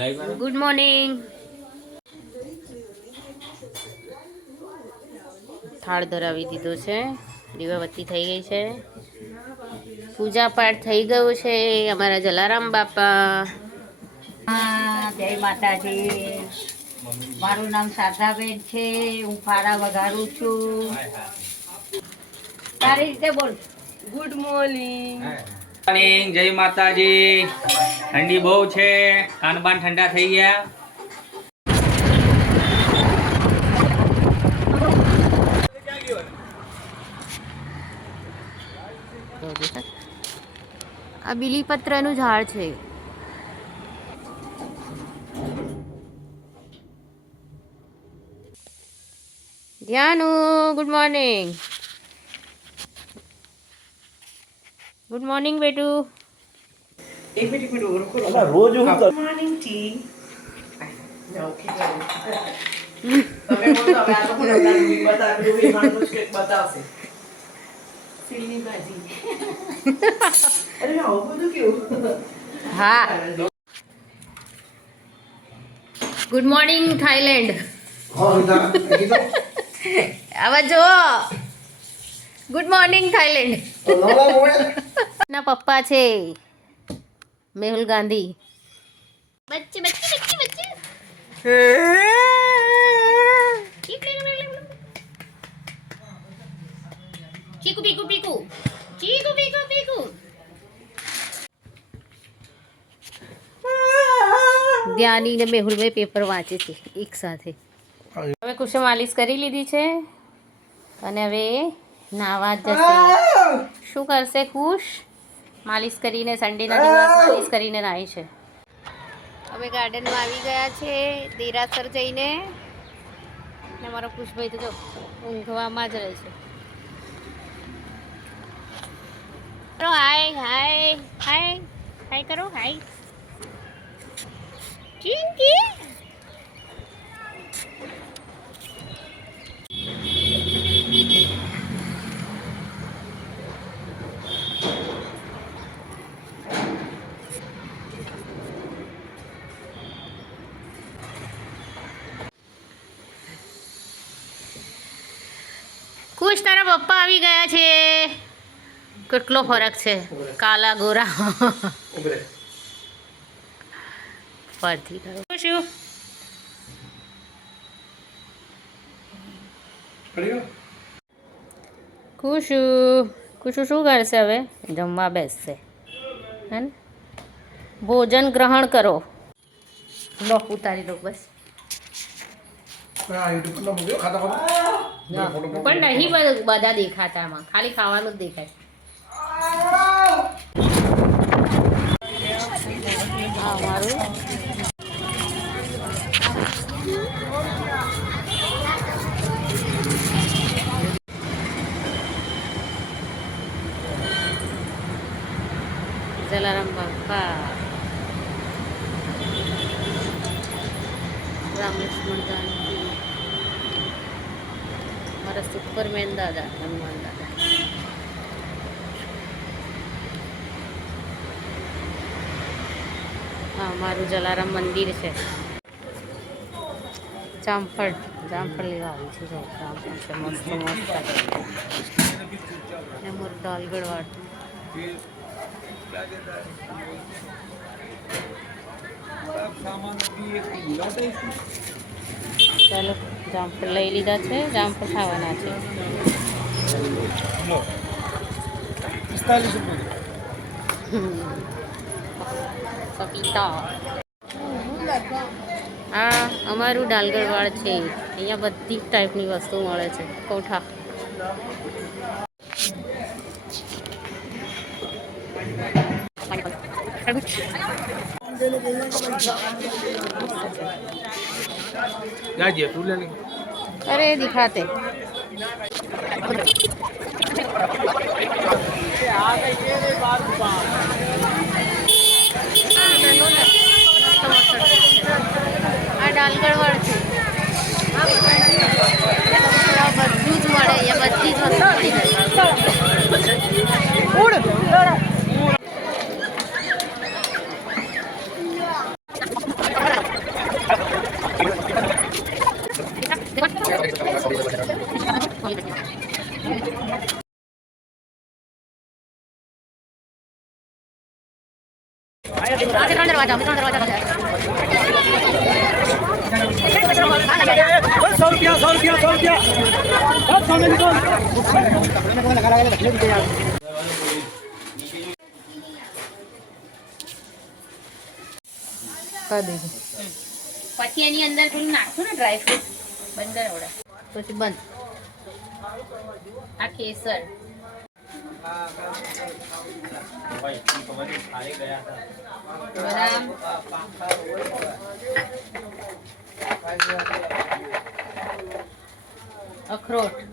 Good morning. થાળ ધરાવી દીધો છે, દીવાબત્તી થઈ ગઈ છે, પૂજા પાઠ થઈ ગયો છે. અમારા જલારામ બાપા. જય માતાજી. મારું નામ શારદાબેન છે. હું ફારા વઘારું છું. તારી રીતે બોલ. Good morning. જય માતાજી. ઠંડી બહુ છે, કાનબાન ઠંડા થઈ ગયા. આ બીલીપત્રનું ઝાડ છે. ધ્યાનુ ગુડ મોર્નિંગ. ગુડ મોર્નિંગ બેટુ. એક મિનિટ રૂકો. રોજ હું કરું મોર્નિંગ ટી. તમે બોલો હવે આ લોકો બતાવશે સીલની ભાજી. અરે આવું બધું કેવું. હા. Good morning Thailand. આવા જો. Good morning Thailand. ના પપ્પા છે મેહુલ ગાંધી. બચ્ચે બચ્ચે બચ્ચે બચ્ચે. ચીકુ પીકુ પીકુ ચીકુ પીકુ પીકુ. ધ્યાની ને મેહુલભાઈ પેપર વાંચે છે એક સાથે. હવે કુશે માલિશ કરી લીધી છે અને હવે નાવા જશે. શું કરશે ખુશ? માલિશ કરીને સન્ડેના દિવસ માલિશ કરીને નાહી છે. અમે ગાર્ડનમાં આવી ગયા છે દેરાસર જઈને. ને મારો ખુશભાઈ તો જો ઊંઘવામાં જ રહે છે. કરો હાય હાય હાય હાય કરો હાય. કિંકી ખુશ તારા પપ્પા આવી ગયા છે. કેટલો ફરક છે કાલા ગોરા. ફરથી શું ખુશું શું કરશે હવે? જમવા બેસશે હે ને. ભોજન ગ્રહણ કરો. લો ઉતારી લો બસ. પણ નહીં બધા દેખાતા આમાં, ખાલી ખાવાનું જ દેખાય. હા મારું જલારામ બાપા. રામ લક્ષ્મણ જાનકી. મારા સુપરમેન દાદા હનુમાન દાદા. હા મારું જલારામ મંદિર છે. જામફળ લેવા આવી છે. જામફળ છે મસ્ત મસ્ત. ને મોર દાલગઢ વાળતું. ચાલો જામફળ લઈ લીધા છે. જામફળ ખાવાના છે. પપીતા. હા અમારું ડાલગઢવાડ છે. અહીંયા બધી ટાઈપની વસ્તુ મળે છે. કોઠા अरे दिखाते આ ડાલગઢવાડ છે. બધું જ મળે અહીંયા. બધી જ વસ્તુ મળી જાય. ત્રણ દરવાજા અમે ત્રણ દરવાજા પછી એની અંદર પેલું નાખશું ને ડ્રાય ફ્રૂટ બંધ કરાવડા પછી બંધ આ કેસર બદામ અખરોટ